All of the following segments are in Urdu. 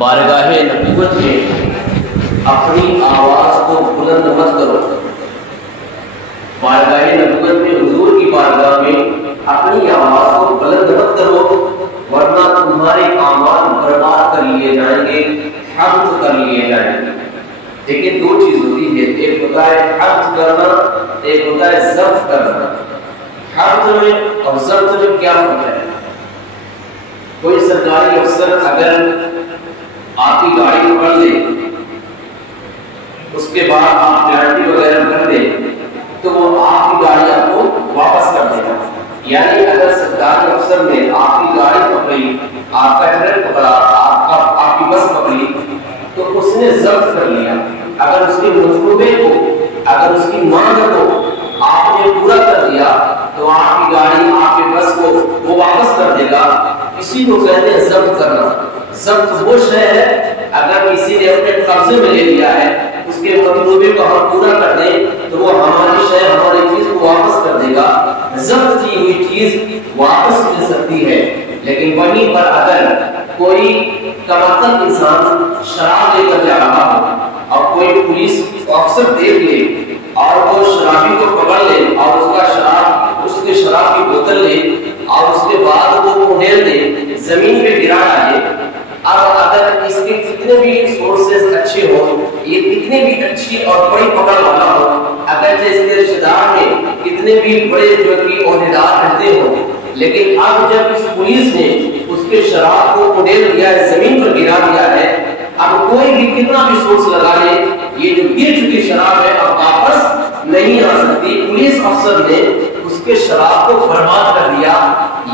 بارگاہ نبوت میں اپنی آواز کو بلند مت کرو. بارگاہ نبوت میں حضور کی بارگاہ میں اپنی آواز کو بلند مت کرو، ورنہ تمہارے اعمال برباد کر لیے جائیں گے، حبط کر لیے جائیں گے. دیکھیں دو چیز ہوتی ہے، ایک ہوتا ہے حبط کرنا، ایک ہوتا ہے ضبط کرنا. حبط میں اور ضبط میں کیا فرق ہے؟ کوئی سرکاری افسر اگر آپ کی گاڑی پکڑ لے، اس کے بعد آپ پینالٹی وغیرہ کر دیں تو وہ آپ کی گاڑی آپ کو واپس کر دے گا. یعنی اگر سرکاری افسر نے آپ کی گاڑی پکڑی، آپ کا ٹرک پکڑا، آپ کی بس پکڑی، تو اس نے ضبط کر لیا. اگر اس کے منصوبے کو، اگر اس کی مانگ کو آپ نے پورا کر دیا تو آپ کی گاڑی، آپ کے بس کو وہ واپس کر دے گا. اسی کو کہتے ہیں ضبط کرنا. ضبط وہ شے ہے اگر کسی نے اپنے قبضے میں لے لیا ہے، اس کے منصوبے کو ہم پورا کر دیں تو وہ ہماری شے، ہماری چیز کو واپس کر دے گا. ضبط کی ہوئی چیز واپس مل سکتی ہے. لیکن وہیں پر اگر کوئی کماکل انسان شراب لے کر جا رہا ہو اور کوئی پولیس افسر دیکھ لے اور وہ شرابی کو پکڑ لے اور اس کے شراب کی بوتل لے اور اس کے بعد وہ اڑیل دے، زمین پہ گرا ڈالے. اب اگر اس کے کتنے بھی سورسز اچھے ہوں، یہ کتنے بھی اچھی اور بڑی پکڑ والا ہو، اگر اس کے رشتہ دار میں کتنے بھی بڑے جو کہ عہدیدار رہتے ہوں، لیکن اب جب اس پولیس نے اس کے شراب کو اڑیل دیا ہے، زمین پر گرا دیا ہے، اب کوئی بھی کتنا بھی سورس لگا لے، یہ جو گر چکی شراب ہے اب واپس نہیں آ سکتی. پولیس افسر نے اس کے شراب کو برباد کر دیا.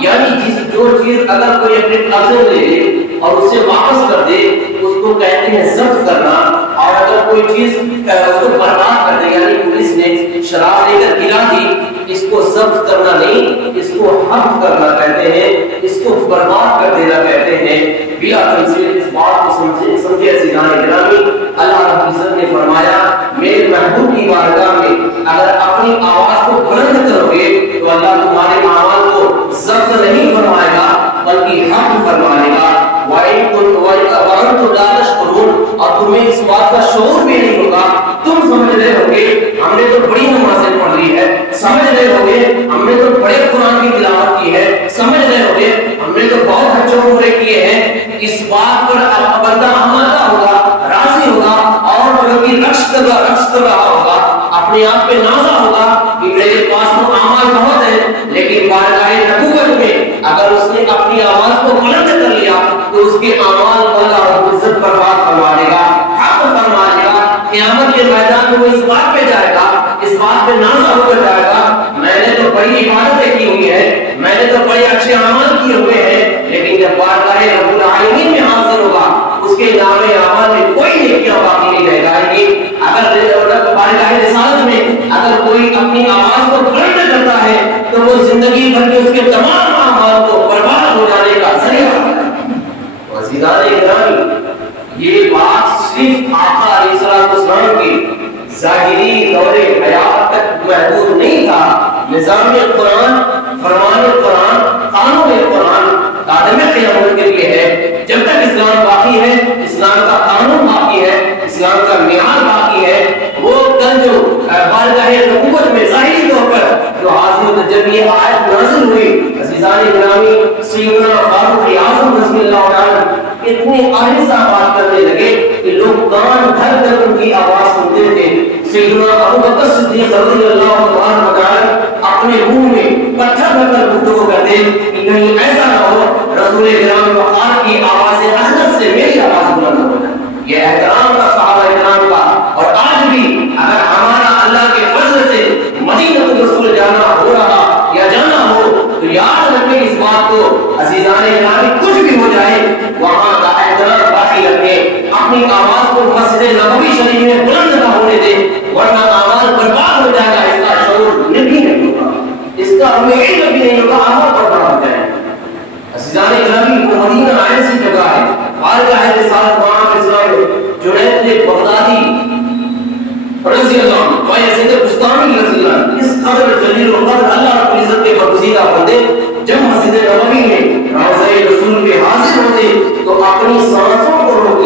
یعنی جو چیز اگر کوئی اپنے قبضے میں لے لے اور اسے واپس کر دے، اس کو کہتے ہیں ضبط کرنا. اور اگر کوئی چیز اس کو برباد کر دے، یعنی پولیس نے شراب لے کر گرا دی، اس کو ضبط کرنا نہیں، اس کو حبط کرنا کہتے ہیں، اس کو برباد کر دینا کہتے ہیں. بلا تمثیل اس بات کو سمجھے عزیزان گرامی، اللہ رب العزت نے فرمایا میرے محبوب کی بارگاہ میں اگر اپنی آواز کو بلند کرو گے تو اللہ تمہارے اعمال کو ضبط نہیں فرمائے گا بلکہ حبط فرمائے گا. وَأَنْتُمْ لَا تَشْعُرُونَ، اور تمہیں اس بات کا شعور بھی نہیں ہوگا. تم سمجھ رہے ہوگے ہم نے تو بڑی نمازیں پڑھ لی ہے، سمجھ رہے ہوگے ہم نے تو بڑے قرآن کی تلاوت کی ہے، سمجھ رہے ہوگے ہم نے تو بہت حج و عمرے کیے ہیں. اس بات پر بندہ آمادہ ہوگا، راضی ہوگا اور جو کہ رقص کر رہا ہوگا، اپنے آپ پہ نازا ہوگا کہ میرے پاس تو اعمال بہت ہیں، لیکن بارگاہ نبوت میں اگر اس نے اپنی آواز کو بلند کر لیا تو اس کے اعمال کو اللہ رب العزت برباد فرما دے گا، حق فرما دے گا. قیامت کے میدان میں وہ اس بات پہ جائے گا، اس بات پہ نازا ہو کر جائے گا میں نے تو بڑی عبادتیں کی ہوئی ہے، میں نے تو بڑے اچھے اعمال کیے ہوئے ہیں، لیکن جب بارگاہ رب العالمین میں حاضر ہوگا اس کے نام اعمال میں کوئی نیکیاں باقی نہیں رہ جائیں گی. اگر بارگاہ رسالت میں اگر کوئی اپنی آواز کو بلند کرتا ہے تو وہ زندگی بھر کے اس کے تمام اعمال کو برباد ہو جانے کا ذریعہ ہے. عزیزان گرامی، یہ بات صرف آقا علیہ السلام کی ظاہری دور حیات تک محدود نہیں تھا. نظام قرآن، فرمان قرآن، قانون قرآن قادم قیامت کے لیے ہے. جب تک اسلام باقی ہے، اسلام کا قانون باقی ہے، اسلام کا معیار باقی ہے، وہ کل جو بارگاہ نبوت میں ظاہری طور پر جو حاضر جب یہ آیت نازل ہوئی، عزیزان گرامی سیدنا فاروق اعظم رضی اللہ عنہ اتنے آہستہ بات کرنے لگے کہ لوگ کان بھر کر ان کی آواز سنتے تھے. سیدنا ابو بکر صدیق رضی اللہ عنہ اپنے منہ میں پتھر رکھ کر گفتگو کرتے کہ کہیں ایسا نہ ہو رسول کرام وقار کی آواز احمد سے میری آواز بلند ہو جائے. یہ احترام کا صحابہ کرام کا. اور آج بھی اگر ہمارا اللہ کے فضل سے مدینہ رسول جانا ہو رہا یا جانا ہو تو یاد رکھیں اس بات کو عزیزان گرامی، کچھ بھی ہو جائے وہاں کا احترام باقی رکھیں، اپنی آواز کو مسجد نبوی شریف میں بلند نہ ہونے دیں ورنہ اعمال برباد ہو جائے گا. اس کا شعور نہیں ہوگا، اس کا ہمیں علم بھی نہیں ہوگا، اعمال برباد ہو جائے گا. عزیزان گرامی، وہ مدینہ ایسی جگہ ہے، بارگاہ رسالت وہاں اسلام جنید بغدادی رضی اللہ عنہ و یزید بستانی رضی اللہ عنہ اس قدر جلیل و قدر اللہ رب العزت کے برگزیدہ بندے جب مسجد نبوی میں روضہ رسول پہ حاضر ہوتے تو اپنی سانسوں کو روک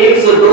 102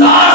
4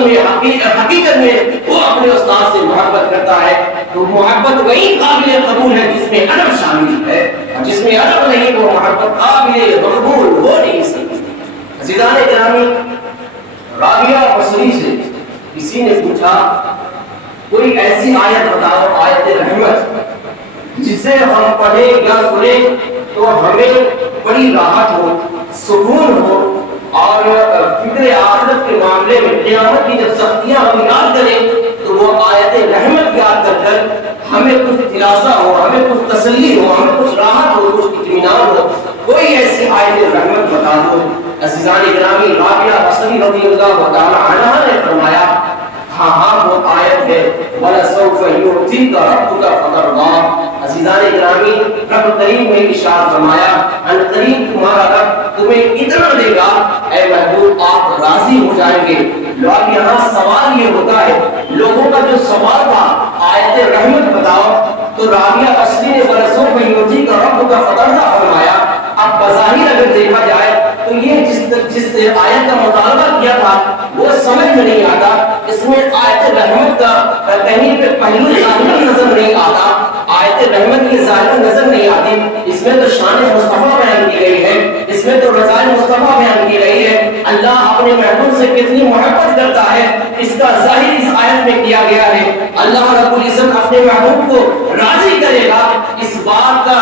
اصل میں حقیقت میں وہ اپنے استاد سے محبت کرتا ہے تو محبت وہی قابل قبول ہے جس میں ادب شامل ہے، اور جس میں ادب نہیں وہ محبت قابل مقبول ہو نہیں سکتی۔ عزیزان گرامی، رابعہ بصری سے کسی نے پوچھا کوئی ایسی آیت بتاؤ، آیت رحمت، جسے ہم پڑھیں یا سنیں تو ہمیں بڑی راحت ہو، سکون ہو، اور فکر آخرت کے معاملے میں قیامت کی جب سختیاں ہم یاد کریں تو وہ آیت رحمت یاد کر کر ہمیں کچھ دلاسا ہو، ہمیں کچھ تسلی ہو، ہمیں کچھ راحت ہو، کچھ اطمینان ہو، کوئی ایسی آیت رحمت بتا دو۔ عزیزان گرامی، رابعہ بصری رضی اللہ تعالی عنہا نے فرمایا ہاں وہ آیت ہے وَلَسَوْفَ يُعْطِيكَ رَبُّكَ فَتَرْضَىٰ۔ عزیزان گرامی، رب کریم نے ارشاد فرمایا ان قریب تمہارا رب تمہیں اتنا دے گا اے محبوب آپ راضی ہو جائیں گے۔ لوگ یہاں سوال یہ ہوتا ہے، لوگوں کا جو سوال تھا آیت رحمت بتاؤ، تو رابعہ بصری نے وَلَسَوْفَ يُعْطِيكَ رَبُّكَ فَتَرْضَىٰ فرمایا۔ اب بظاہر اگر دیکھا جائے تو یہ جس آیت کا مطالبہ کیا تھا وہ سمجھ میں نہیں آتا، اس میں آیت رحمت کا کہیں پہ پہلو ظاہر نظر نہیں آتا، آیت رحمت کی ظاہر نظر نہیں آتی، اس میں تو شان مصطفیٰ بیان کی گئی ہے، اس میں تو رضا مصطفیٰ بیان کی گئی ہے، اللہ اپنے محبوب سے کتنی محبت کرتا ہے اس کا ظاہر اس آیت میں کیا گیا ہے۔ اللہ رب العزت اپنے محبوب کو راضی کرے گا، اس بات کا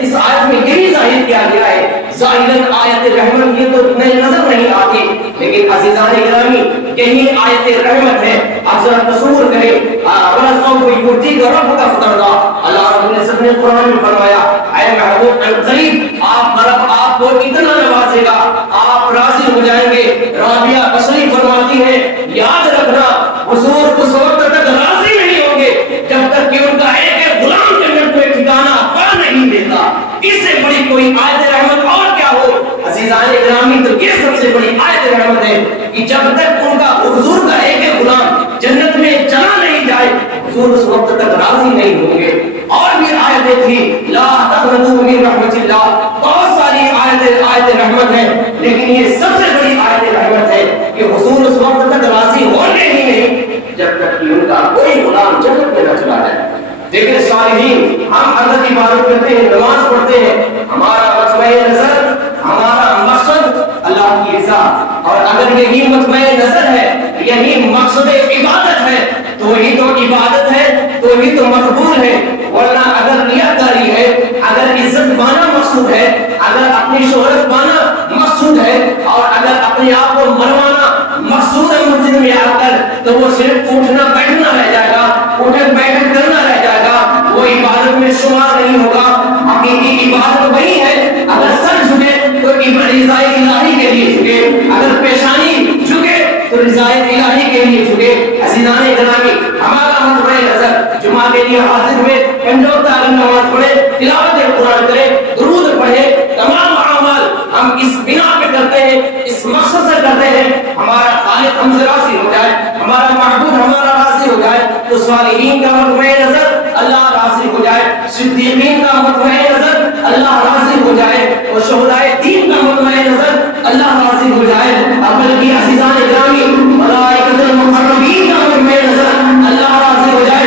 اس آیت میں یہی ظاہر کیا گیا ہے۔ ظاہراً آیت رحمت یہ تو نظر نہیں آتی، لیکن عزیزان گرامی یہی آیت رحمت ہے۔ آپ ذرا تصور کریں وَلَسَوْفَ يُعْطِيكَ رَبُّكَ فَتَرْضَىٰ، اللہ رب العزت نے قرآن میں فرمایا اے محبوب قریب آپ کو اتنا نوازے گا آپ راضی ہو جائیں گے۔ رابعہ بصری فرماتی ہے یاد رکھنا حضور اس وقت تک راضی نہیں ہوں گے جب تک کہ ان کا ایک غلام جنت میں ٹھکانہ پا نہیں دیتا۔ اس سے بڑی کوئی آیت رحمت اور کیا ہو عزیزان گرامی، تو یہ سب سے بڑی آیت رحمت ہے کہ جب تک ان کا حضور کا ایک غلام جنت میں چلا نہیں جائے حضور اس وقت تک راضی نہیں ہوں گے۔ اور بھی آیتیں تھی لا تقنطوا من رحمت اللہ، بہت ساری آیت رحمت ہے، لیکن یہ سب سے بڑی آیت رحمت ہے کہ حضور اس وقت تک راضی ہونے ہی نہیں جب تک کہ ان کا کوئی غلام جنت میں نہ چلا جائے۔ دیکھیں صالحین، ہم اللہ کی عبادت کرتے ہیں، نماز پڑھتے ہیں، ہمارا مطمع نظر، ہمارا مقصد اللہ کی رضا، اور اگر یہی مطمع نظر ہے، یہی مقصد عبادت ہے تو ہی تو عبادت ہے، تو ہی تو مقبول ہے۔ ورنہ اگر نیت داری ہے، اگر عزت پانا مقصود ہے، اگر اپنی شہرت پانا مقصود ہے، اور اگر اپنے آپ کو منوانا مقصود ہے مسجد میں آ کر، تو وہ صرف اٹھنا بیٹھنا رہ جائے گا، اٹھن بیٹھن کرنا رہ جائے گا، وہ عبادت میں شمار نہیں ہوگا۔ حقیقی عبادت وہی ہے اگر سر جھکے تو رضا الہی کے لیے جھکے، اگر پیشانی جھکے تو رضا الہی کے لیے جھکے۔ عزیزان گرامی، ہمارا مطمع نظر جمعہ کے لیے حاضر ہوئے، پنجوں تعلیم نماز پڑھے، تلاوت قرآن کرے، درود پڑھے، تمام اعمال ہم اس بنا پہ کرتے ہیں، اس مقصد سے کرتے ہیں ہمارا خالق ہم سے راضی ہو جائے، ہمارا معبود ہمارا راضی ہو جائے۔ تو صالحین کا مطمع نظر اللہ راضی ہو جائے، صدیقین کا مطمع نظر اللہ راضی ہو جائے، اور شہدائے دین کا مطمع نظر اللہ راضی ہو جائے۔ بلکہ عزیزان گرامی ملائکۃ المقربین کا مطمع نظر اللہ راضی ہو جائے،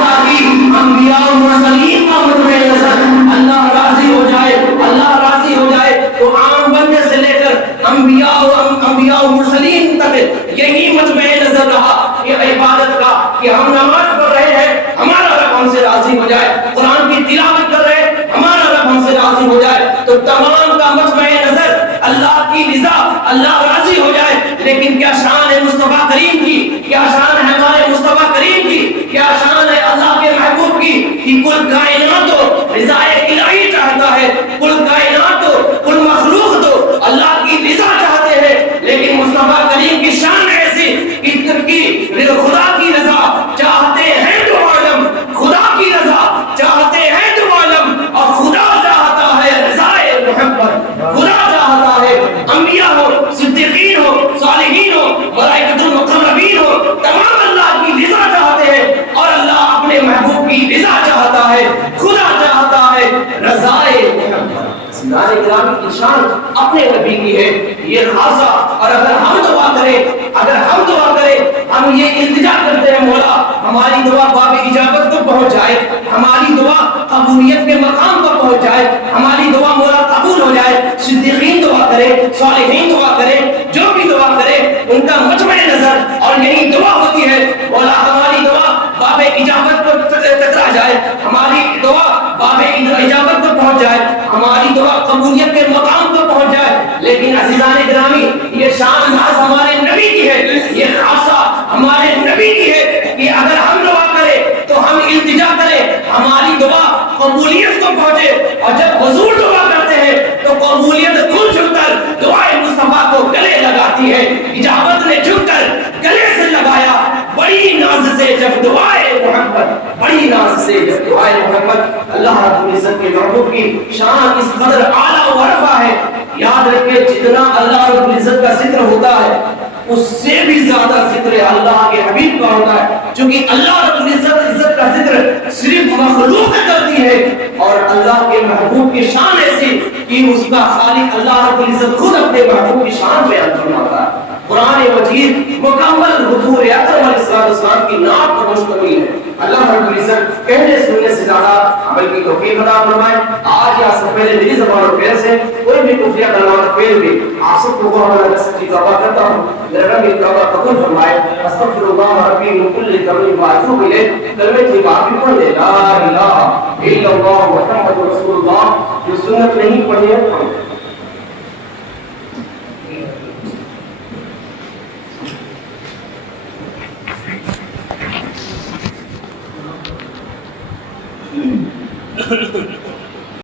تاکہ انبیاء و مرسلین کا مطمع نظر اللہ راضی ہو جائے، اللہ راضی ہو جائے۔ تو عام بندے سے لے کر انبیاء و مرسلین تک یہی مطمع نظر رہا کہ عبادت کا، کہ ہم نماز پڑھ رہے ہیں ہمارا رب ہم سے راضی ہو جائے، قرآن کی تلاوت کر رہے ہیں ہمارا رب ہم سے راضی ہو جائے۔ تو تمام کا مطمع نظر اللہ کی رضا، اللہ راضی ہو جائے۔ لیکن کیا شان ہے مصطفیٰ کریم کی، کیا شان ہے ہمارے مصطفیٰ کریم کی، کیا شان ہے اللہ کے محبوب کی کہ کل کائنات تو رضا الہی چاہتا ہے، کل کائنات تو کل مخلوق تو اللہ کی رضا چاہتے ہیں، لیکن مصطفیٰ کریم کی شان ایسی کہ خدا کی رضا چاہتے ہیں تو عالم، خدا کی رضا چاہتے ہیں تو عالم، اور خدا چاہتا ہے رضا محبت، خدا چاہتا ہے انبیاء ہو، صدیقین ہو، صالحین ہو، ملائکۃ المقربین ہو، تمام اللہ کی رضا چاہتے ہیں، اور اللہ اپنے محبوب کی رضا چاہتا ہے، خدا چاہتا ہے رضا محبت۔ سیدھانے کرام کی شان اپنے نبی کی ہے، یہ خاصہ، اور اگر ہم تو کرے، اگر ہم دعا کریں، ہم یہ التجا کرتے ہیں مولا ہماری دعا باب اجابت کو پہنچ جائے، ہماری دعا قبولیت کے مقام پر پہنچ جائے، ہماری دعا مولا قبول ہو جائے۔ صدیقین دعا کرے، صالحین دعا کرے، جو بھی دعا کرے ان کا مجمع نظر اور یہی دعا ہوتی ہے مولا ہماری دعا باب اجابت پر ٹکرا جائے، ہماری دعا باب اجابت پر پہنچ جائے، ہماری دعا قبولیت کے مقام پر پہنچ جائے۔ لیکن عزیزان گرامی، یہ شان ناز ہمارے نبی کی ہے، یہ خاصہ ہمارے نبی کی ہے کہ اگر ہم دعا کریں تو ہم التجا کریں، ہماری دعا قبولیت کو پہنچے، اور جب حضور دعا کرتے ہیں تو قبولیت کھل جھک کر دعائے مصطفیٰ کو گلے لگاتی ہے۔ اجابت نے جھک کر گلے سے لگایا بڑی ناز سے جب دعائے محمد، بڑی ناز سے جب دعائے محمد۔ اللہ رب العزت کے محبوب کی شان اس قدر اعلیٰ و رفع ہے، یاد رکھے جتنا اللہ رب العزت کا ذکر ہوتا ہے اس سے بھی زیادہ ذکر اللہ کے حبیب کا ہوتا ہے، چونکہ اللہ رب العزت کا ذکر صرف مخلوق کرتی ہے، اور اللہ کے محبوب کی شان ایسی کہ اس کا خالق اللہ رب العزت خود اپنے محبوب کی شان بیان فرماتا ہے۔ قرآن مجید مکمل حضور اکرم علیہ السلام کی نعت پر مشتمل ہے۔ اللہ رب العزت کہنے سننے سے زیادہ عمل کی توفیق عطا فرمائے۔ آج یا سب پہلے میری زبان اور پھر سے کوئی بھی کفریہ کلمات پھیل بھی آپ سب کو ہمارا سچی توبہ کرتا ہوں، میرا رب یہ توبہ قبول فرمائے۔ استغفر اللہ ربی من کل ذنب واتوب الیہ۔ کلمہ کی معافی پڑھ لے لا الہ الا اللہ محمد رسول اللہ، جو سنت نہیں پڑھی ہے